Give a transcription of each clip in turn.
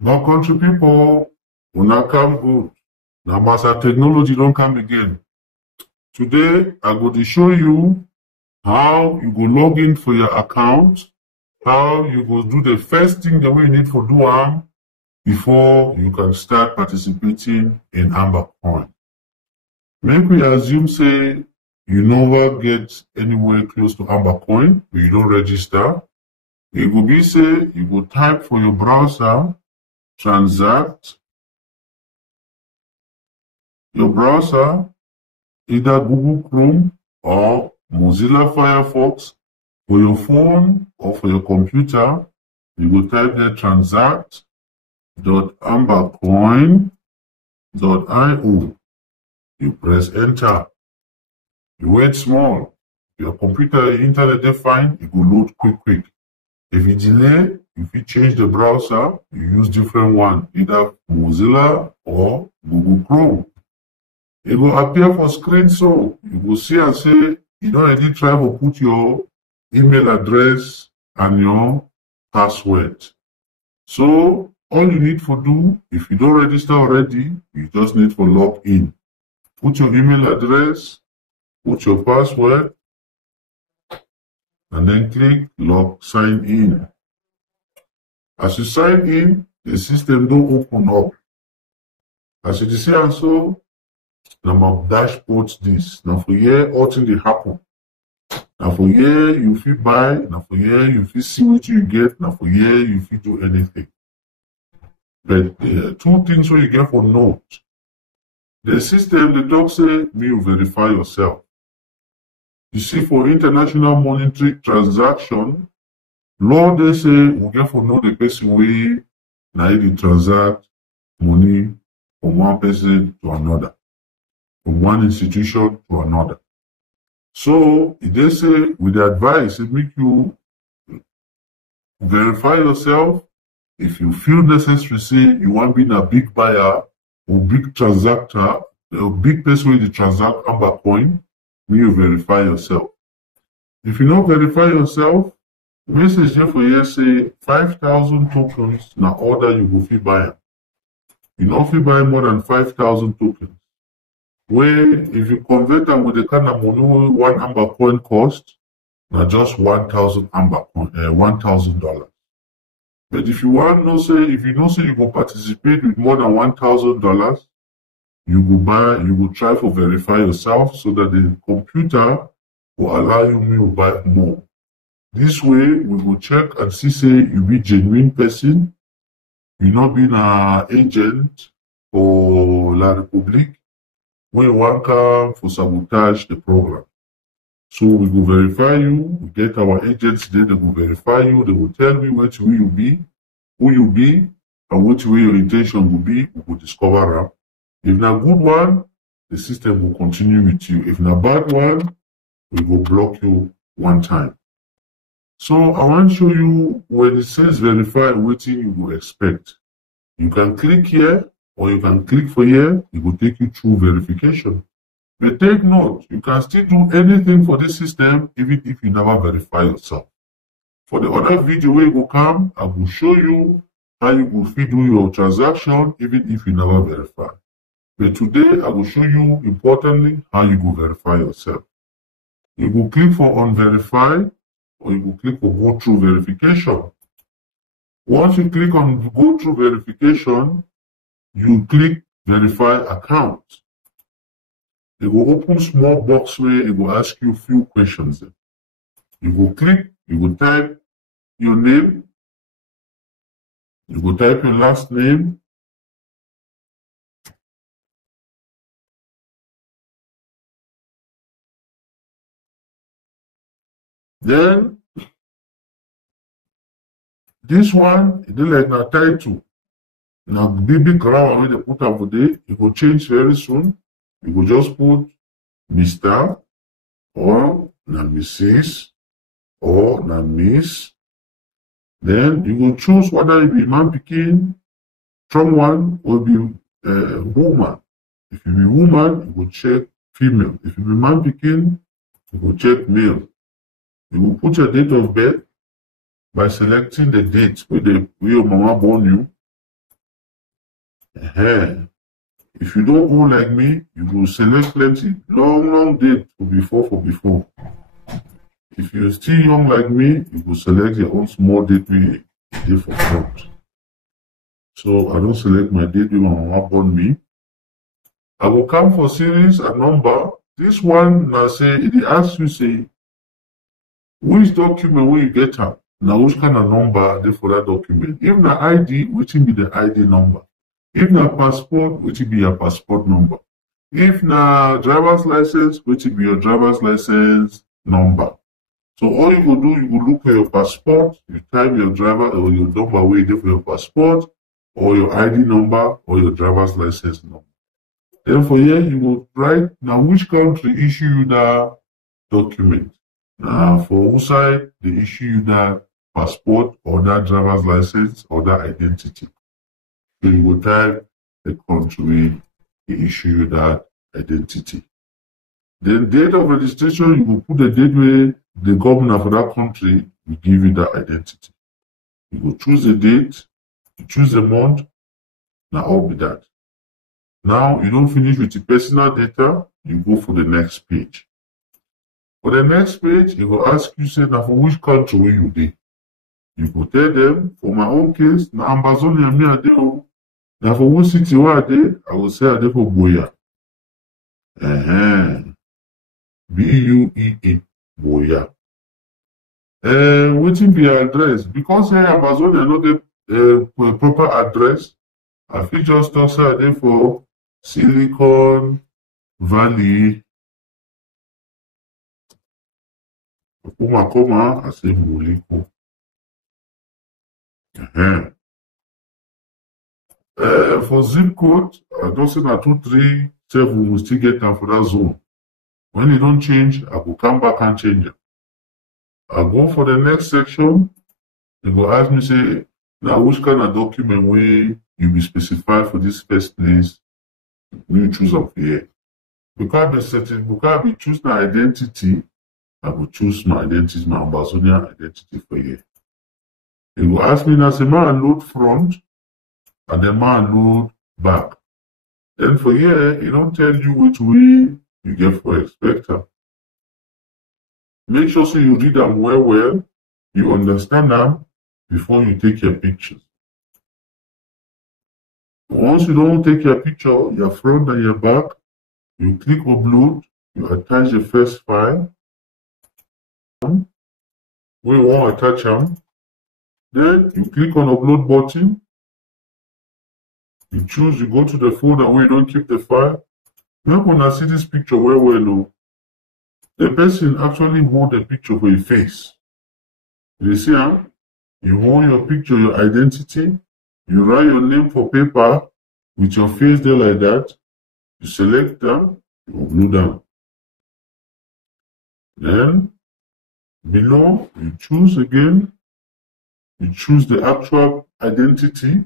My country people, una come good. Now, Master Technology don't come again. Today, I go to show you how you go log in for your account, how you go do the first thing the way you need for do before you can start participating in Amber Coin. Make we assume say you never get anywhere close to Amber Coin, but you don't register. It will be say you go type for your browser transact your browser, either Google Chrome or Mozilla Firefox. For your phone or for your computer, you will type there transact.ambercoin.io. You press enter. You wait small. Your computer internet they fine, it will load quick. If you delay, if you change the browser, you use different one, either Mozilla or Google Chrome. It will appear for screen, so you will see and say you don't already try to put your email address and your password. So all you need to do, if you don't register already, you just need to log in. Put your email address, put your password, and then click sign in. As you sign in, the system don't open up. As you see also, now my dashboard this. Now for here, all things they happen. Now for here, you feel buy. Now for here, you feel see what you get. Now for here, you feel do anything. But two things what you get for note. The system, the talk say, you verify yourself. You see, for international monetary transaction, law they say we get for know the person way now they transact money from one person to another, from one institution to another. So they say with the advice, it make you verify yourself. If you feel necessary, say you want to be a big buyer or big transactor, a big person with the transact Amber Coin, you verify yourself. If you don't verify yourself, message here for you say 5,000 tokens na order you go fit buy. You don't fit buy more than 5,000 tokens. Where if you convert them with the kind of money one Amber Coin cost, na just 1,000 Amber Coin, $1,000. But if you want no say, if you know say you go participate with more than $1,000, you go buy, you go try to verify yourself so that the computer will allow you to buy more. This way, we will check and see say you be genuine person, you not being an agent for La République, when you want come for sabotage the program. So we will verify you, we get our agents there, they will verify you, they will tell me which way you be, who you be, and which way your intention will be, we will discover them. If not good one, the system will continue with you. If not bad one, we will block you one time. So I want to show you when it says verify what you will expect. You can click here or you can click for here. It will take you through verification. But take note, you can still do anything for this system even if you never verify yourself. For the other video where you will come, I will show you how you will fit do your transaction even if you never verify. But today I will show you importantly how you will verify yourself. You will click for unverify or you will click for go through verification. Once you click on go through verification, you click verify account. It will open small box where it will ask you a few questions. You will click, you will type your name, you will type your last name, then this one, it is like a title. Now, big ground where they put up today, it will change very soon. You will just put Mr. or na Mrs. or na Miss. Then you will choose whether it be man picking from one or be woman. If you be woman, you will check female. If you be man picking, you will check male. You will put your date of birth by selecting the date where your mama born you. If you don't go like me, you will select plenty long date for before. If you're still young like me, you will select your own small date wey dey for front. So I don't select my date wey my mama born me. I will come for series and number. This one now say it asks you say which document wey you get am, na which kind of number dey for that document. If na ID, wetin be the ID number? If na passport, wetin be your passport number? If na driver's license, wetin be your driver's license number? So all you go do, you go look for your passport, you type your driver or your number wey dey for your passport, or your ID number, or your driver's license number. Then for here, you go write now which country issue you that document. Now for whose side they issue you that passport or that driver's license or that identity. So you will type the country they issue you that identity. Then date of registration, you will put the date where the governor for that country will give you that identity. You will choose the date, you choose the month, now all be that. Now you don't finish with the personal data, you go for the next page. For the next page, it will ask you, say, now for which country where you dey. You go tell them, for my own case, na Ambazonia me I dey o. Now for which city where I dey, I will say I dey for Buea. Buea, Buea. Wetin be your address? Because Amazonia no get proper address, I fit just talk say I dey for Silicon Valley. Kuma, I say Moliko. For zip code, I don't say na 237 we still get time for that zone. When you don't change, I will come back and change it. I go for the next section. They go ask me say, now which kind of document way you be specified for this first place? You choose up here. Because I be choose my identity, I will choose my identity, my Amazonian identity for here. They will ask me now, say, man load front, and then man load back. Then for here, it don't tell you which way you get for expector. Make sure so you read them well, you understand them before you take your pictures. Once you don't take your picture, your front and your back, you click upload, you attach the first file. We want to attach them. Then you click on upload button. You choose, you go to the folder where you don't keep the file. Now when I see this picture well, the person actually hold the picture for your face. You see, you hold your picture, your identity, you write your name for paper with your face there like that. You select them, you upload them. Then below, you choose again. You choose the actual identity.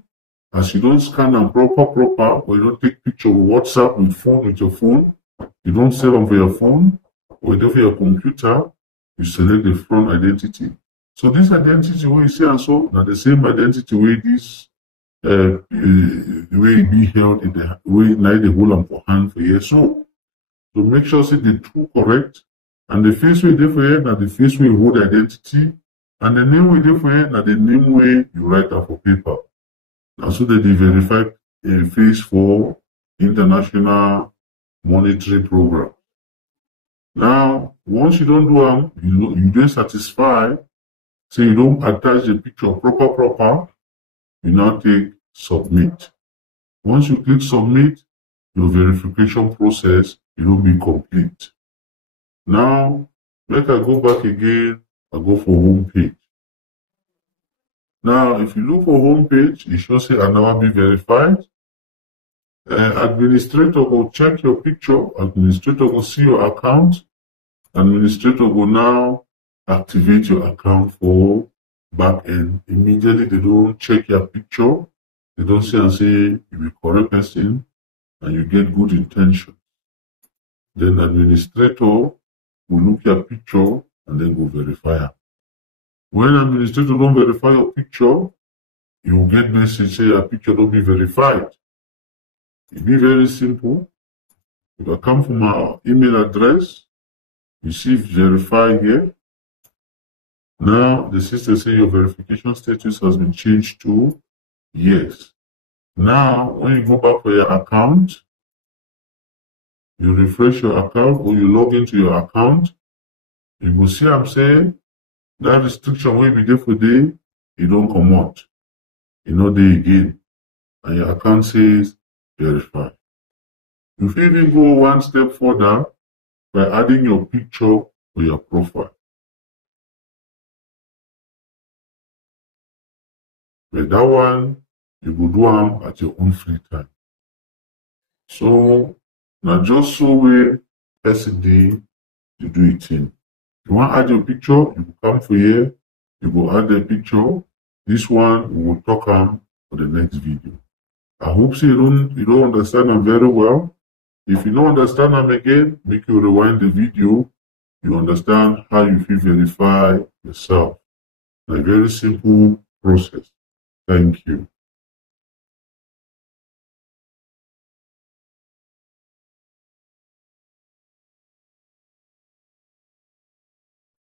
As you don't scan them proper, or you don't take picture with WhatsApp with your phone, you don't save them for your phone, or for your computer, you select the front identity. So this identity where you see and so, now the same identity where this the way it be held in the way now they hold them for hand for here. So make sure say the two correct, and the face way there for here, now the face way hold the identity, and the name way there for here, now the name way you write that for paper. Now so that they verify a face for international monetary program. Now, once you don't do them, you don't satisfy, so you don't attach the picture proper, you now take submit. Once you click submit, your verification process will be complete. Now, let I go back again, I go for home page. Now, if you look for home page, it shows say I never be verified. Administrator will check your picture, administrator will see your account, administrator will now activate your account for back end. Immediately they don't check your picture, they don't say and say you be correct person and you get good intention. Then administrator will look your picture and then go verify it. When administrator don't verify your picture, you will get message say your picture don't be verified. It be very simple. If I come from our email address, you see verify here. Now the system says your verification status has been changed to yes. Now when you go back for your account, you refresh your account or you log into your account, you will see I'm saying that restriction will be there for day, you don't come out. You know there again. And your account says verify. You can even go one step further by adding your picture to your profile. But that one, you will do them at your own free time. So, now just so we person day to do it in. If you want to add your picture, you will come for here, you will add the picture. This one we will talk on for the next video. I hope so you don't understand them very well. If you don't understand them again, make you rewind the video. You understand how you feel verify yourself. A very simple process. Thank you.